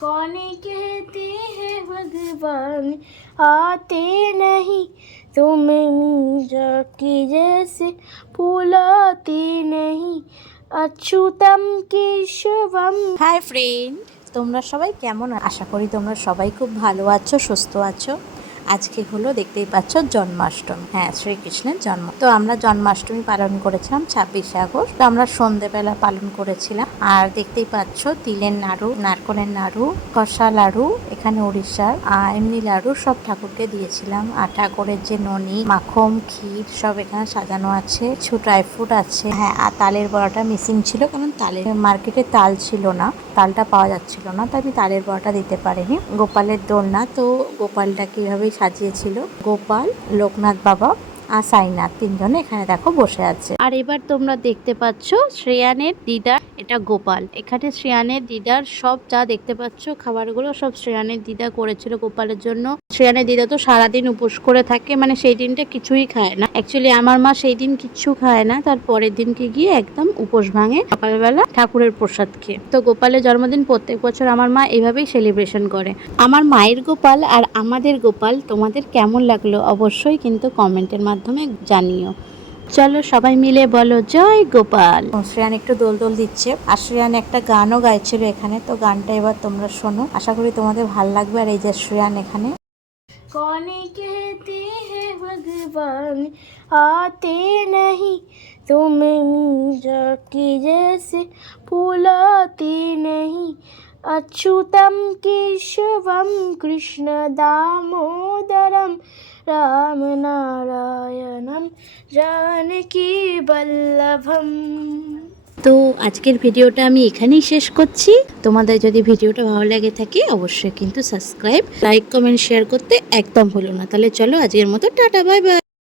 कौन कहते हैं भगवान आते नहीं, तुम जाकी जैसे फूलाते नहीं, अच्युतम केशवम। হাই ফ্রেন্ড, তোমরা সবাই কেমন? আশা করি তোমরা সবাই খুব ভালো আছো, সুস্থ আছো। আজকে হলো দেখতেই পাচ্ছ জন্মাষ্টমী। হ্যাঁ, শ্রীকৃষ্ণের জন্ম। তো আমরা জন্মাষ্টমী পালন করেছিলাম 26শে আগস্ট। তো আমরা সন্ধেবেলা পালন করেছিলাম। আর দেখতেই পাচ্ছ তিলের নাড়ু, নারকলের নাড়ু, খসা লাড়ু, এখানে উড়িষ্যার এমনি লাড়ু সব ঠাকুরকে দিয়েছিলাম। আর ঠাকুরের যে ননি, মাখন, ক্ষীর সব এখানে সাজানো আছে। কিছু ড্রাই ফ্রুট আছে। হ্যাঁ, আর তালের বড়াটা মিসিং ছিল, কারণ তালের মার্কেটে তাল ছিল না, তালটা পাওয়া যাচ্ছিল না, তাই আমি তালের বড়াটা দিতে পারিনি। গোপালের দোলনা, তো গোপালটা কিভাবে সাজিয়েছিল গোপাল, লোকনাথ বাবা আর সাইনাথ, তিনজনে এখানে দেখো বসে আছে। আর এবার তোমরা দেখতে পাচ্ছ শ্রেয়ানের দিদার, এটা গোপাল। এখানে শ্রেয়ানের দিদার সব যা দেখতে পাচ্ছ খাবারগুলো সব শ্রেয়ানের দিদা করেছিল গোপালের জন্য। শ্রেয়ানের দিদা তো সারাদিন উপোস করে থাকে, মানে সেই দিনটা কিছুই খায় না। অ্যাকচুয়ালি আমার মা সেই দিন কিচ্ছু খায় না, তার পরের দিনকে গিয়ে একদম উপোস ভাঙে সকালবেলা ঠাকুরের প্রসাদ খেয়ে। তো গোপালের জন্মদিন প্রত্যেক বছর আমার মা এইভাবেই সেলিব্রেশন করে। আমার মায়ের গোপাল আর আমাদের গোপাল তোমাদের কেমন লাগলো অবশ্যই কিন্তু কমেন্টের মাধ্যমে জানিও। চলো সবাই মিলে বলো জয় গোপাল। শ্রেয়ান একটু দোল দোল দিচ্ছে, আর শ্রেয়ান একটা গানও গাইছিল এখানে। তো গানটা এবার তোমরা শোনো, আশা করি তোমাদের ভালো লাগবে। আর এই যে শ্রেয়ান এখানে। कौन कहते हैं भगवान आते नहीं, तुम जाकी जैसे फूलाते नहीं, अच्युतम केशवम कृष्ण दामोदरम राम नारायणम जानकी वल्लभम। তো আজকের ভিডিওটা আমি এখানেই শেষ করছি। তোমাদের যদি ভিডিওটা ভালো লাগে থাকে অবশ্যই কিন্তু সাবস্ক্রাইব, লাইক, কমেন্ট, শেয়ার করতে একদম ভুলো না। তাহলে চলো আজকের মতো টাটা, বাই বাই।